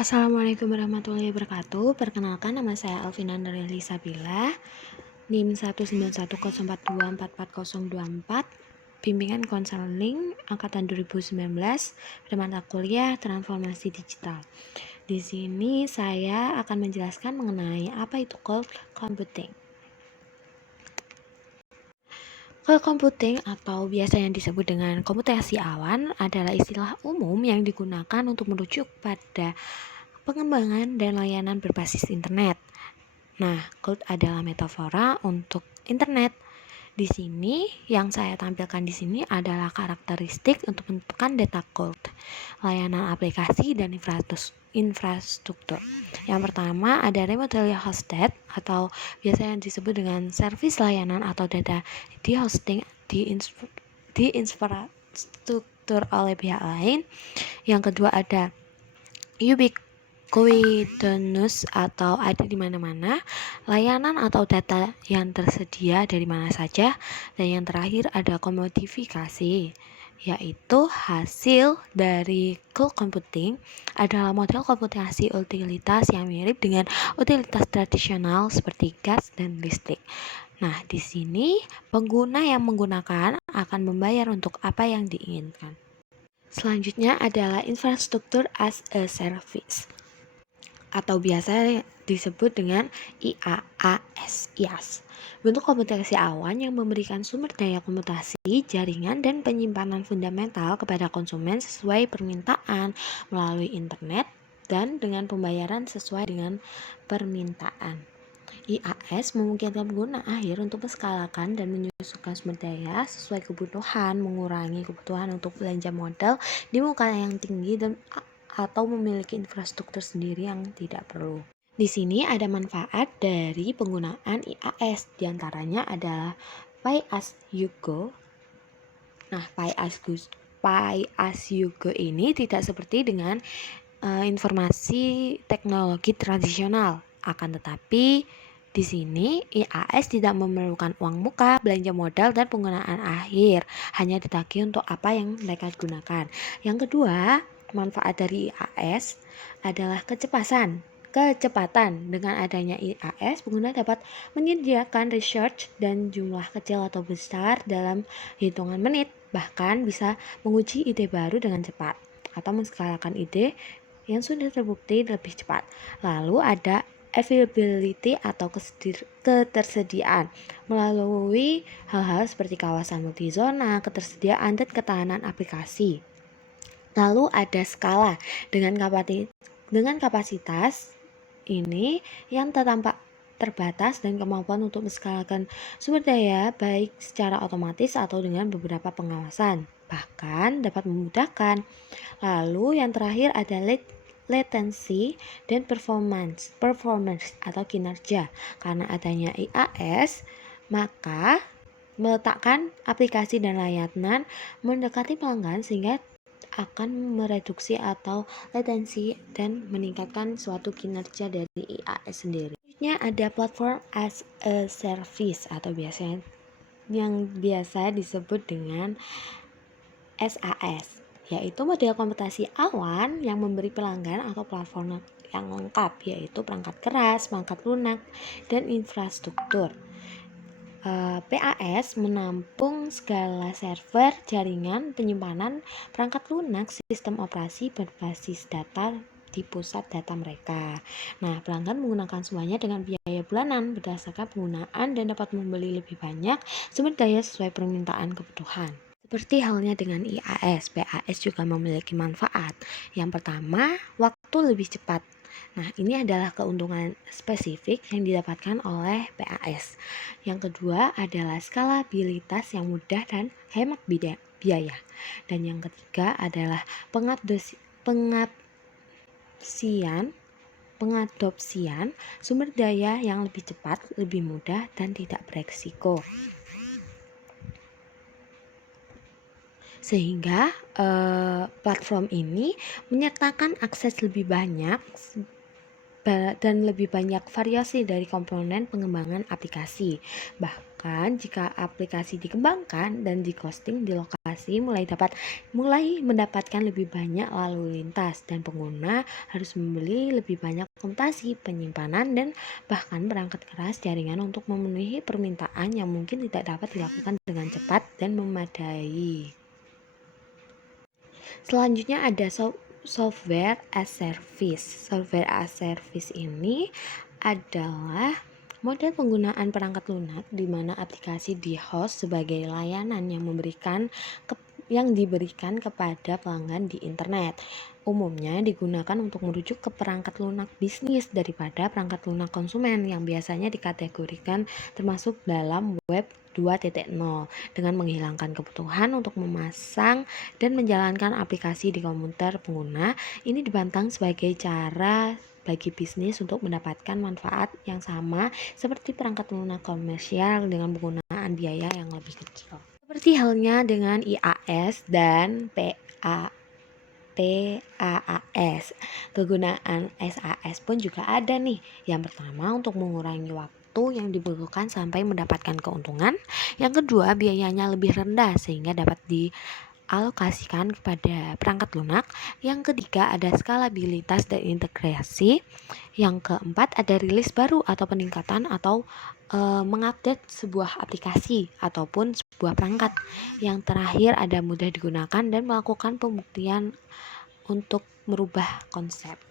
Assalamualaikum warahmatullahi wabarakatuh. Perkenalkan, nama saya Alvina Nureli Sabila, NIM 19104244024, bimbingan konseling angkatan 2019 pada mata kuliah Transformasi Digital. Di sini saya akan menjelaskan mengenai apa itu cloud computing. Cloud computing atau biasanya disebut dengan komputasi awan adalah istilah umum yang digunakan untuk merujuk pada pengembangan dan layanan berbasis internet. Nah, cloud adalah metafora untuk internet. Di sini yang saya tampilkan di sini adalah karakteristik untuk menentukan data cloud, layanan aplikasi dan infrastruktur. Yang pertama ada remotely hosted atau biasanya disebut dengan service layanan atau data di hosting di infrastruktur oleh pihak lain. Yang kedua ada ubiquitous atau ada di mana-mana, layanan atau data yang tersedia dari mana saja. Dan yang terakhir ada komodifikasi, yaitu hasil dari cloud computing adalah model komputasi utilitas yang mirip dengan utilitas tradisional seperti gas dan listrik. Nah, di sini pengguna yang menggunakan akan membayar untuk apa yang diinginkan. Selanjutnya adalah infrastruktur as a service atau biasa disebut dengan IaaS. Bentuk komputasi awan yang memberikan sumber daya komputasi, jaringan, dan penyimpanan fundamental kepada konsumen sesuai permintaan melalui internet dan dengan pembayaran sesuai dengan permintaan. IaaS memungkinkan pengguna akhir untuk menskalakan dan menyusukan sumber daya sesuai kebutuhan, mengurangi kebutuhan untuk belanja modal di muka yang tinggi dan atau memiliki infrastruktur sendiri yang tidak perlu. Di sini ada manfaat dari penggunaan IaaS, diantaranya adalah Pay as you go. Nah, Pay as you go ini tidak seperti dengan informasi teknologi tradisional, akan tetapi di sini IaaS tidak memerlukan uang muka, belanja modal, dan penggunaan akhir, hanya ditagih untuk apa yang mereka gunakan. Yang kedua, manfaat dari IaaS adalah kecepatan. Dengan adanya IaaS, pengguna dapat menyediakan research dan jumlah kecil atau besar dalam hitungan menit, bahkan bisa menguji ide baru dengan cepat atau menskalakan ide yang sudah terbukti lebih cepat. Lalu ada availability atau ketersediaan melalui hal-hal seperti kawasan multizona, ketersediaan dan ketahanan aplikasi. Lalu ada skala dengan kapasitas ini yang tampak terbatas dan kemampuan untuk menskalakan sumber daya baik secara otomatis atau dengan beberapa pengawasan, bahkan dapat memudahkan. Lalu yang terakhir ada latency dan performance atau kinerja. Karena adanya IaaS, maka meletakkan aplikasi dan layanan mendekati pelanggan sehingga akan mereduksi atau latensi dan meningkatkan suatu kinerja dari IaaS sendiri. Selanjutnya ada platform as a service atau yang biasa disebut dengan SaaS, yaitu model komputasi awan yang memberi pelanggan atau platform yang lengkap, yaitu perangkat keras, perangkat lunak, dan infrastruktur. PaaS menampung segala server, jaringan, penyimpanan, perangkat lunak, sistem operasi berbasis data di pusat data mereka. Nah, pelanggan menggunakan semuanya dengan biaya bulanan berdasarkan penggunaan dan dapat membeli lebih banyak sumber daya sesuai permintaan kebutuhan. Seperti halnya dengan IaaS, PaaS juga memiliki manfaat. Yang pertama, waktu lebih cepat. Nah, ini adalah keuntungan spesifik yang didapatkan oleh PaaS. Yang kedua adalah skalabilitas yang mudah dan hemat biaya. Dan yang ketiga adalah pengadopsian sumber daya yang lebih cepat, lebih mudah, dan tidak beresiko. Sehingga platform ini menyertakan akses lebih banyak dan lebih banyak variasi dari komponen pengembangan aplikasi. Bahkan jika aplikasi dikembangkan dan di-hosting di lokasi mulai mendapatkan lebih banyak lalu lintas dan pengguna harus membeli lebih banyak komputasi, penyimpanan, dan bahkan perangkat keras jaringan untuk memenuhi permintaan yang mungkin tidak dapat dilakukan dengan cepat dan memadai. Selanjutnya ada software as service. Software as service ini adalah model penggunaan perangkat lunak di mana aplikasi di-host sebagai layanan yang diberikan kepada pelanggan di internet. Umumnya digunakan untuk merujuk ke perangkat lunak bisnis daripada perangkat lunak konsumen yang biasanya dikategorikan termasuk dalam web 2.0 dengan menghilangkan kebutuhan untuk memasang dan menjalankan aplikasi di komputer pengguna. Ini dipandang sebagai cara bagi bisnis untuk mendapatkan manfaat yang sama seperti perangkat lunak komersial dengan penggunaan biaya yang lebih kecil. Seperti halnya dengan IaaS dan PaaS. Kegunaan SaaS pun juga ada nih. Yang pertama untuk mengurangi waktu yang dibutuhkan sampai mendapatkan keuntungan. Yang kedua biayanya lebih rendah sehingga dapat dialokasikan kepada perangkat lunak. Yang ketiga ada skalabilitas dan integrasi. Yang keempat ada rilis baru atau peningkatan atau mengupdate sebuah aplikasi ataupun sebuah perangkat. Yang terakhir ada mudah digunakan dan melakukan pembuktian untuk merubah konsep.